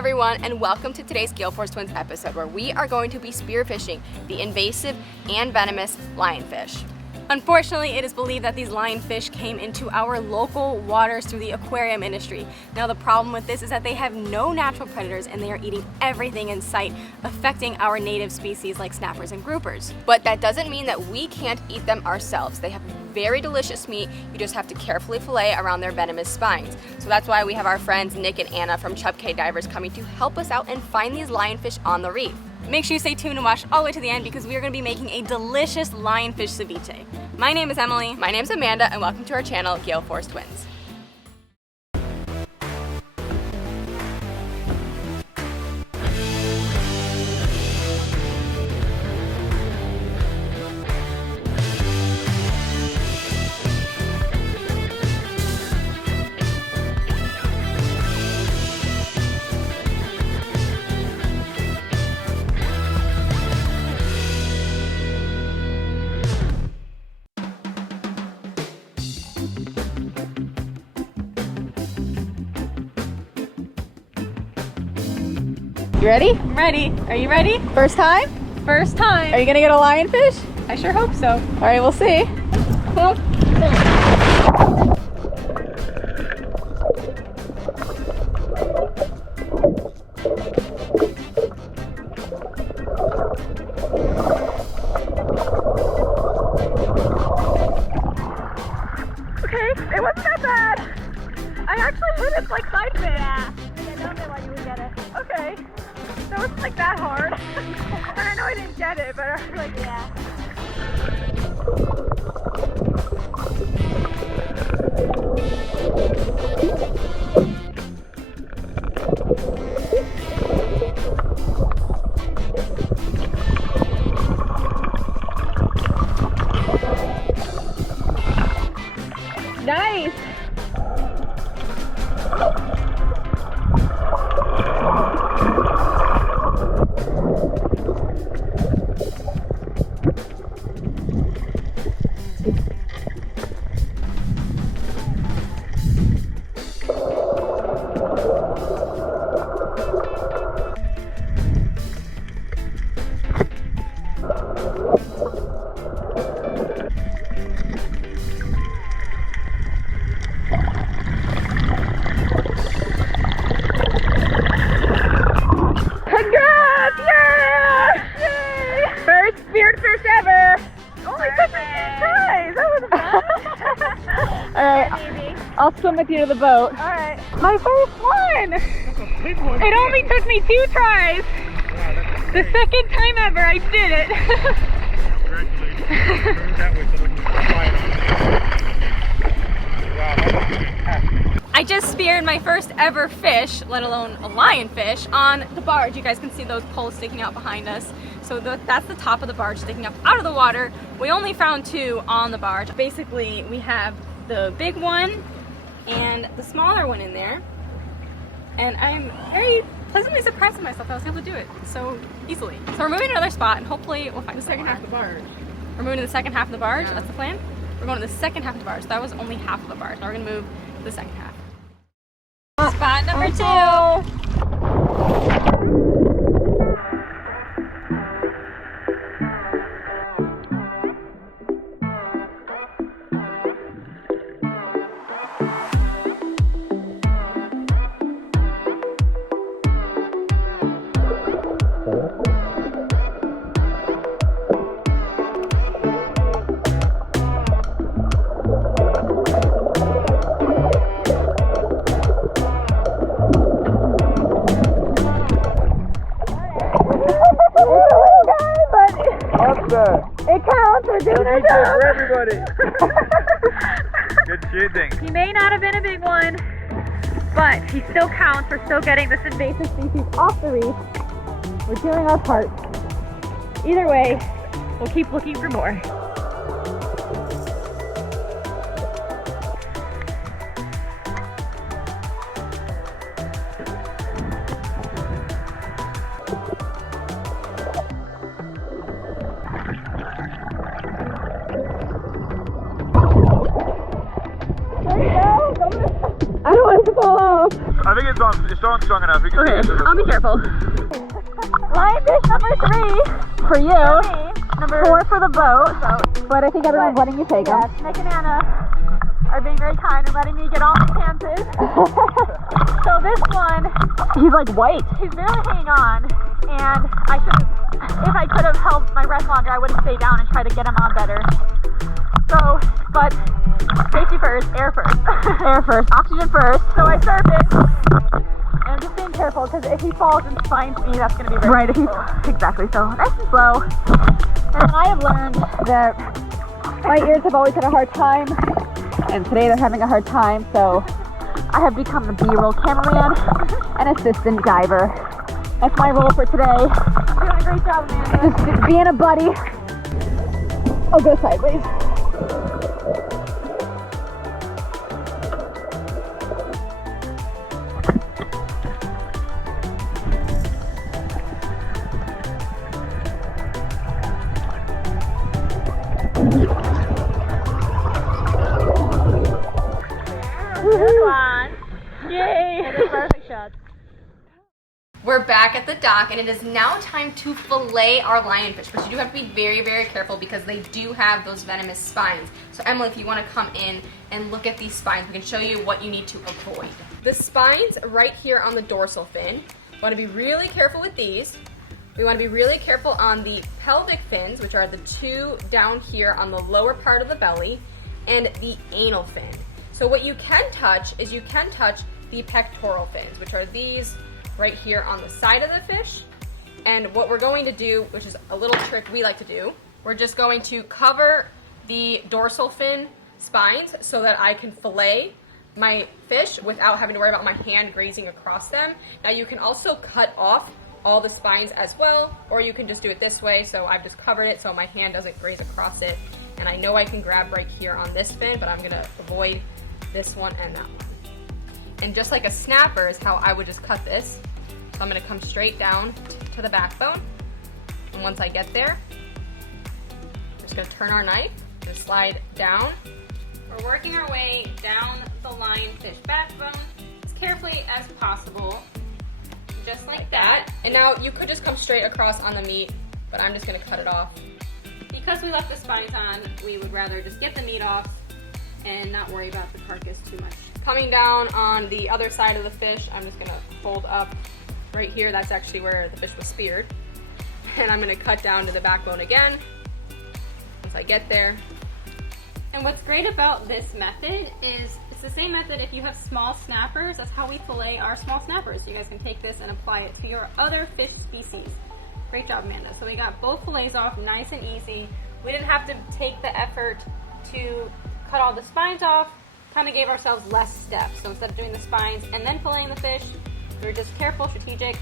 everyone, and welcome to today's Gale Force Twins episode where we are going to be spearfishing the invasive and venomous lionfish. Unfortunately, it is believed that these lionfish came into our local waters through the aquarium industry. Now the problem with this is that they have no natural predators and they are eating everything in sight, affecting our native species like snappers and groupers. But that doesn't mean that we can't eat them ourselves. They have very delicious meat. You just have to carefully fillet around their venomous spines. So that's why we have our friends Nick and Anna from Chub K Divers coming to help us out and find these lionfish on the reef. Make sure you stay tuned and watch all the way to the end because we are going to be making a delicious lionfish ceviche. My name is Emily. My name is Amanda, and welcome to our channel, Gale Force Twins. You ready? I'm ready. Are you ready? First time? First time. Are you gonna get a lionfish? I sure hope so. All right, we'll see. Okay, it wasn't that bad. I actually hit its like side fin. Yeah. I don't know why you would get it. Okay. That wasn't like that hard. And I know I didn't get it, but I was like, yeah. Nice! I'll swim with you to the boat. Alright. My first one! It only took me 2 tries. Wow, the second time ever I did it. I just speared my first ever fish, let alone a lionfish, on the barge. You guys can see those poles sticking out behind us. So that's the top of the barge sticking up out of the water. We only found 2 on the barge. Basically, we have the big one and the smaller one in there, and I'm very pleasantly surprised with myself that I was able to do it so easily. So we're moving to another spot and hopefully we'll find the second half of the barge. We're moving to the second half of the barge, yeah. That's the plan. We're going to the second half of the barge. That was only half of the barge. Now we're going to move to the second half. Spot number 2. It counts, we're doing our job. For everybody. Good shooting. He may not have been a big one, but he still counts. We're still getting this invasive species off the reef. We're doing our part. Either way, we'll keep looking for more. I don't want it to fall off. I think it's still not strong enough. Okay, I'll be careful. Lionfish number 3 for you. Number 4 for the boat. But I think everyone's letting you take them. Nick and Anna are being very kind and letting me get all my chances. So this one, He's like white. he's barely hanging on, and if I could have held my breath longer, I would have stayed down and tried to get him on better. So, but safety first, air first. Air first, oxygen first. So I surfaced, and I'm just being careful because if he falls and finds me, that's going to be very Right, painful. exactly. So nice and slow. And I have learned that my ears have always had a hard time, and today they're having a hard time. So I have become the B-roll cameraman and assistant diver. That's my role for today. You're doing a great job, Amanda. Just being a buddy. I'll go sideways. Yay! Perfect shot. We're back at the dock, and it is now time to fillet our lionfish, but you do have to be very, very careful because they do have those venomous spines. So Emily, if you want to come in and look at these spines, we can show you what you need to avoid. The spines right here on the dorsal fin, we want to be really careful with these. We want to be really careful on the pelvic fins, which are the 2 down here on the lower part of the belly, and the anal fin. So what you can touch is you can touch the pectoral fins, which are these right here on the side of the fish. And what we're going to do, which is a little trick we like to do, we're just going to cover the dorsal fin spines so that I can fillet my fish without having to worry about my hand grazing across them. Now you can also cut off all the spines as well, or you can just do it this way. So I've just covered it so my hand doesn't graze across it. And I know I can grab right here on this fin, but I'm gonna avoid this one and that one. And just like a snapper is how I would just cut this. So I'm gonna come straight down to the backbone. And once I get there, I'm just gonna turn our knife and slide down. We're working our way down the lionfish backbone as carefully as possible, just like that. And now you could just come straight across on the meat, but I'm just gonna cut it off. Because we left the spines on, we would rather just get the meat off and not worry about the carcass too much. Coming down on the other side of the fish, I'm just gonna hold up right here. That's actually where the fish was speared. And I'm gonna cut down to the backbone again once I get there. And what's great about this method is it's the same method if you have small snappers. That's how we fillet our small snappers. You guys can take this and apply it to your other fish species. Great job, Amanda. So we got both fillets off nice and easy. We didn't have to take the effort to cut all the spines off. Kind of gave ourselves less steps. So instead of doing the spines and then filleting the fish, we were just careful, strategic,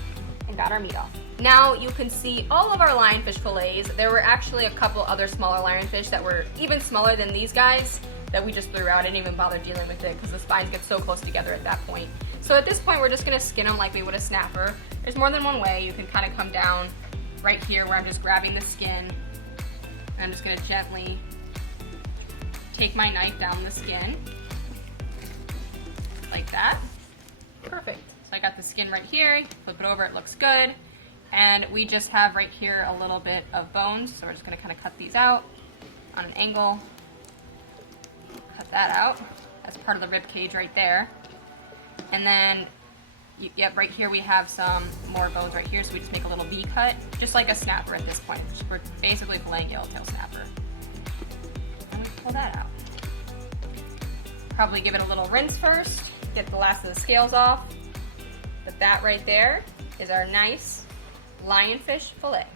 and got our meat off. Now you can see all of our lionfish fillets. There were actually a couple other smaller lionfish that were even smaller than these guys that we just threw out. I didn't even bother dealing with it because the spines get so close together at that point. So at this point, we're just gonna skin them like we would a snapper. There's more than one way. You can kind of come down right here where I'm just grabbing the skin. And I'm just gonna gently take my knife down the skin, like that. Perfect. So I got the skin right here, flip it over, it looks good. And we just have right here a little bit of bones, so we're just gonna kind of cut these out on an angle. Cut that out. That's part of the rib cage right there. And then, yep, right here we have some more bones right here, so we just make a little V cut, just like a snapper at this point. We're basically filleting yellowtail snapper. And we pull that out. Probably give it a little rinse first, get the last of the scales off. But that right there is our nice lionfish fillet.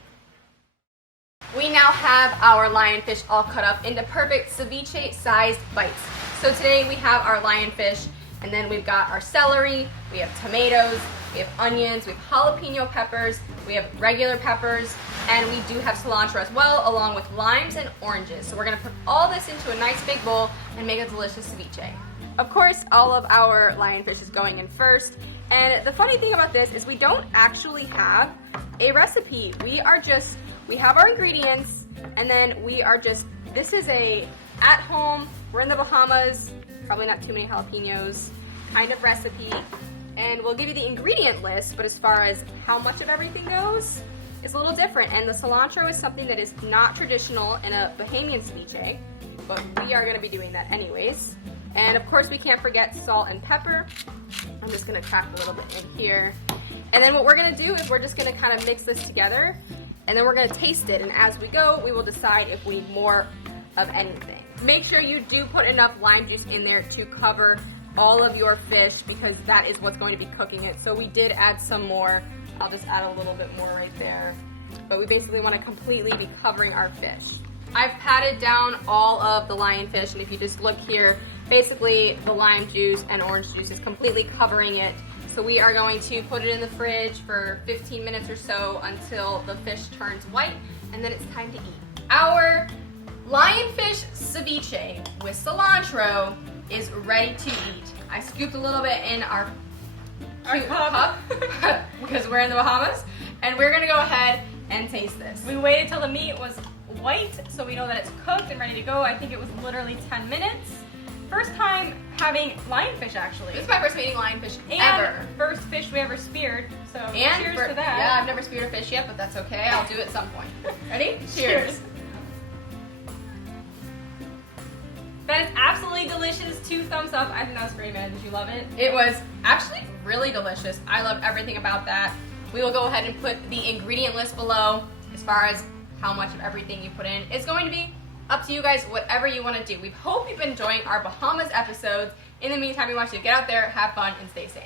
We now have our lionfish all cut up into perfect ceviche sized bites. So today we have our lionfish, and then we've got our celery, we have tomatoes, we have onions, we have jalapeno peppers, we have regular peppers, and we do have cilantro as well, along with limes and oranges. So we're gonna put all this into a nice big bowl and make a delicious ceviche. Of course, all of our lionfish is going in first. And the funny thing about this is we don't actually have a recipe. We have our ingredients, and then this is a at home, we're in the Bahamas, probably not too many jalapenos kind of recipe. and we'll give you the ingredient list, but as far as how much of everything goes, it's a little different. And the cilantro is something that is not traditional in a Bahamian ceviche, but we are gonna be doing that anyways. And of course we can't forget salt and pepper. I'm just gonna crack a little bit in here. And then what we're gonna do is we're just gonna kind of mix this together, and then we're gonna taste it, and as we go, we will decide if we need more of anything. Make sure you do put enough lime juice in there to cover all of your fish, because that is what's going to be cooking it. So we did add some more. I'll just add a little bit more right there. But we basically want to completely be covering our fish. I've patted down all of the lionfish, and if you just look here, basically the lime juice and orange juice is completely covering it. So we are going to put it in the fridge for 15 minutes or so until the fish turns white, and then it's time to eat. Our lionfish ceviche with cilantro is ready to eat. I scooped a little bit in our cute cup because we're in the Bahamas, and we're gonna go ahead and taste this. We waited till the meat was white so we know that it's cooked and ready to go. I think it was literally 10 minutes. First time having lionfish, actually. This is my first time eating lionfish And ever. first fish we ever speared, so And cheers to that. Yeah, I've never speared a fish yet, but that's okay. I'll do it at some point. Ready? Cheers. That is absolutely delicious. 2 thumbs up. I think that was great, man. Did you love it? It was actually really delicious. I love everything about that. We will go ahead and put the ingredient list below as far as how much of everything you put in. It's going to be up to you guys, whatever you want to do. We hope you've been enjoying our Bahamas episodes. In the meantime, we want you to get out there, have fun, and stay safe.